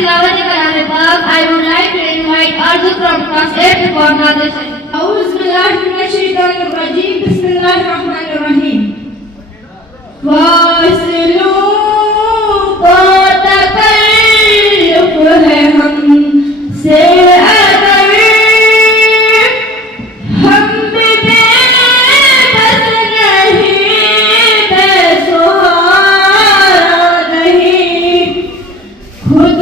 तिलावत कलाम पाक, I would like to invite Arzu from class 8 to Bangladesh. Auzubillahiminash-shaytanir-rajim. Bismillahir-rahmanir-rahim. वासिलू को तकल्लुफ है हमसे अगर हम भी बेबस नहीं, बेसहारा नहीं, खुद